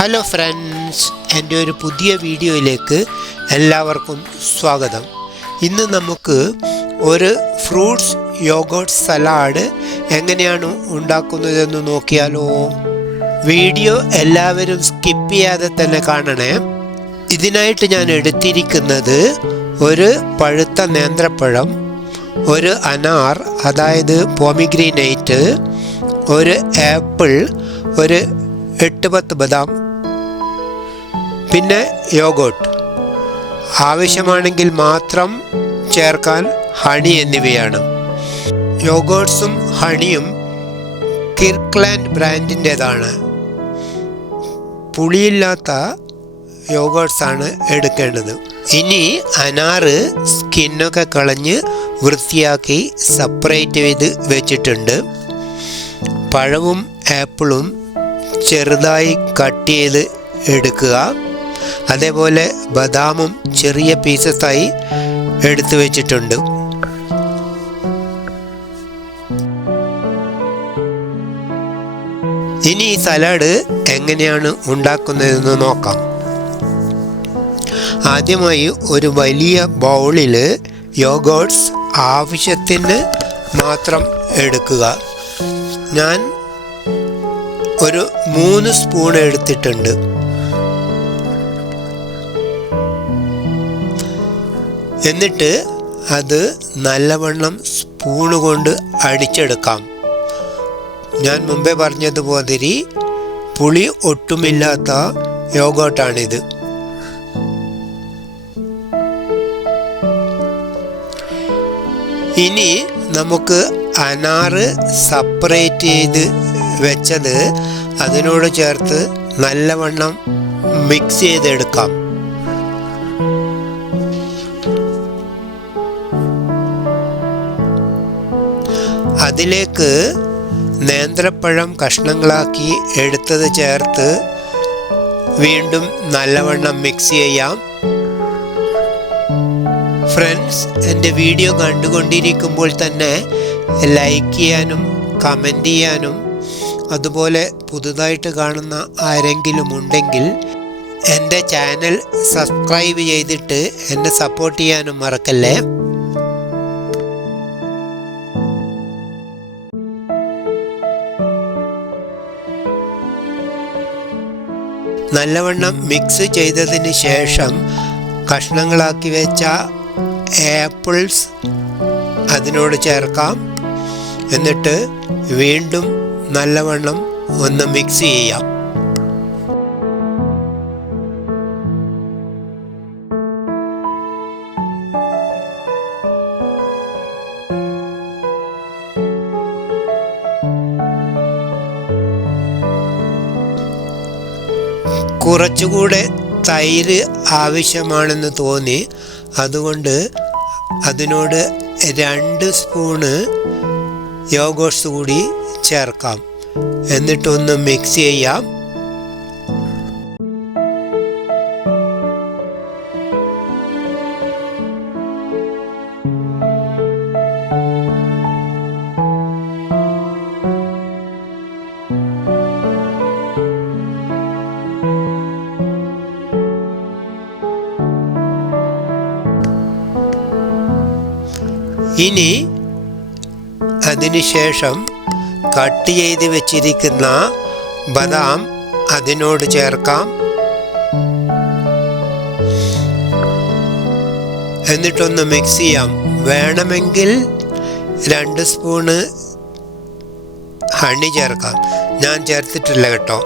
Hello friends, എൻ്റെ ഒരു പുതിയ വീഡിയോയിലേക്ക് എല്ലാവർക്കും സ്വാഗതം. ഇന്ന് നമുക്ക് ഒരു ഫ്രൂട്ട്സ് യോഗോട്ട് സലാഡ് എങ്ങനെയാണ് ഉണ്ടാക്കുന്നതെന്ന് നോക്കിയാലോ. വീഡിയോ എല്ലാവരും സ്കിപ്പ് ചെയ്യാതെ തന്നെ കാണണേ. ഇതിനായിട്ട് ഞാൻ എടുത്തിരിക്കുന്നത് ഒരു പഴുത്ത നേന്ത്രപ്പഴം, ഒരു അനാർ അതായത് പോമിഗ്രീനേറ്റ്, ഒരു ആപ്പിൾ, ഒരു 8-10 ബദാം, പിന്നെ യോഗോട്ട്, ആവശ്യമാണെങ്കിൽ മാത്രം ചേർക്കാൻ ഹണി എന്നിവയാണ്. യോഗോട്ട്സും ഹണിയും കിർക്ക്ലാൻഡ് ബ്രാൻഡിൻ്റേതാണ്. പുളിയില്ലാത്ത യോഗോട്ട്സാണ് എടുക്കേണ്ടത്. ഇനി അനാറ് സ്കിന്നൊക്കെ കളഞ്ഞ് വൃത്തിയാക്കി സെപ്പറേറ്റ് ചെയ്ത് വെച്ചിട്ടുണ്ട്. പഴവും ആപ്പിളും ചെറുതായി കട്ട് ചെയ്ത് എടുക്കുക. അതേപോലെ ബദാമും ചെറിയ പീസസായി എടുത്തു വെച്ചിട്ടുണ്ട്. ഇനി ഈ സലാഡ് എങ്ങനെയാണ് ഉണ്ടാക്കുന്നതെന്ന് നോക്കാം. ആദ്യമായി ഒരു വലിയ ബൗളിൽ യോഗോട്ട്സ് ആവശ്യത്തിന് മാത്രം എടുക്കുക. ഞാൻ ഒരു 3 സ്പൂൺ എടുത്തിട്ടുണ്ട്. എന്നിട്ട് അത് നല്ലവണ്ണം സ്പൂണ് കൊണ്ട് അടിച്ചെടുക്കാം. ഞാൻ മുമ്പേ പറഞ്ഞതുപോലെ പുളി ഒട്ടുമില്ലാത്ത യോഗോട്ടാണിത്. ഇനി നമുക്ക് അനാറ് സെപ്പറേറ്റ് ചെയ്ത് വെച്ചത് അതിനോട് ചേർത്ത് നല്ലവണ്ണം മിക്സ് ചെയ്തെടുക്കാം. അതിലേക്ക് നേന്ത്രപ്പഴം കഷ്ണങ്ങളാക്കി എടുത്തത് ചേർത്ത് വീണ്ടും നല്ലവണ്ണം മിക്സ് ചെയ്യാം. ഫ്രണ്ട്സ്, എൻ്റെ വീഡിയോ കണ്ടുകൊണ്ടിരിക്കുമ്പോൾ തന്നെ ലൈക്ക് ചെയ്യാനും കമൻറ്റ് ചെയ്യാനും അതുപോലെ പുതുതായിട്ട് കാണുന്ന ആരെങ്കിലും ഉണ്ടെങ്കിൽ എൻ്റെ ചാനൽ സബ്സ്ക്രൈബ് ചെയ്തിട്ട് എന്നെ സപ്പോർട്ട് ചെയ്യാനും മറക്കല്ലേ. നല്ലവണ്ണം മിക്സ് ചെയ്തതിന് ശേഷം കഷ്ണങ്ങളാക്കി വെച്ച ആപ്പിൾസ് അതിനോട് ചേർക്കാം. എന്നിട്ട് വീണ്ടും നല്ലവണ്ണം ഒന്ന് മിക്സ് ചെയ്യാം. കുറച്ചുകൂടെ തൈര് ആവശ്യമാണെന്ന് തോന്നി, അതുകൊണ്ട് അതിനോട് 2 സ്പൂണ് യോഗോട്ട്സ് കൂടി ചേർക്കാം. എന്നിട്ടൊന്ന് മിക്സ് ചെയ്യാം. ഇനി അതിനുശേഷം കട്ട് ചെയ്ത് വെച്ചിരിക്കുന്ന ബദാം അതിനോട് ചേർക്കാം. എന്നിട്ടൊന്ന് മിക്സ് ചെയ്യാം. വേണമെങ്കിൽ 2 സ്പൂണ് ഹണി ചേർക്കാം. ഞാൻ ചേർത്തിട്ടില്ല കേട്ടോ.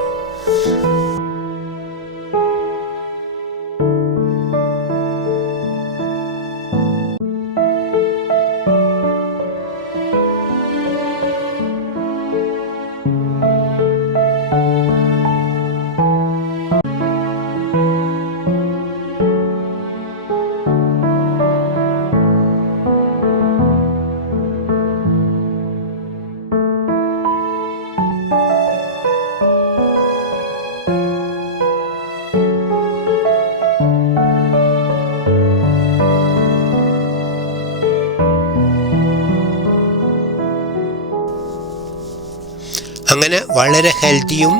അങ്ങനെ വളരെ ഹെൽത്തിയും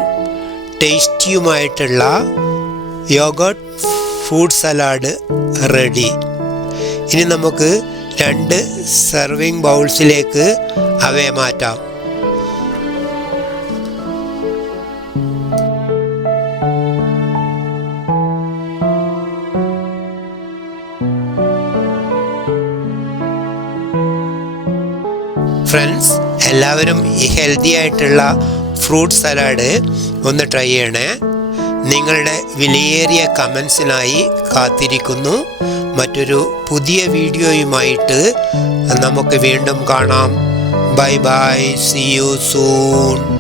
ടേസ്റ്റിയുമായിട്ടുള്ള യോഗർട്ട് ഫ്രൂട്ട് സലാഡ് റെഡി. ഇനി നമുക്ക് 2 സെർവിങ് ബൗൾസിലേക്ക് അവയെ മാറ്റാം. ഫ്രണ്ട്സ്, എല്ലാവരും ഈ ഹെൽത്തി ആയിട്ടുള്ള ഫ്രൂട്ട് സലാഡ് ഒന്ന് ട്രൈ ചെയ്യണേ. നിങ്ങളുടെ വിലയേറിയ കമൻസിനായി കാത്തിരിക്കുന്നു. മറ്റൊരു പുതിയ വീഡിയോയുമായിട്ട് നമുക്ക് വീണ്ടും കാണാം. Bye bye, see you soon.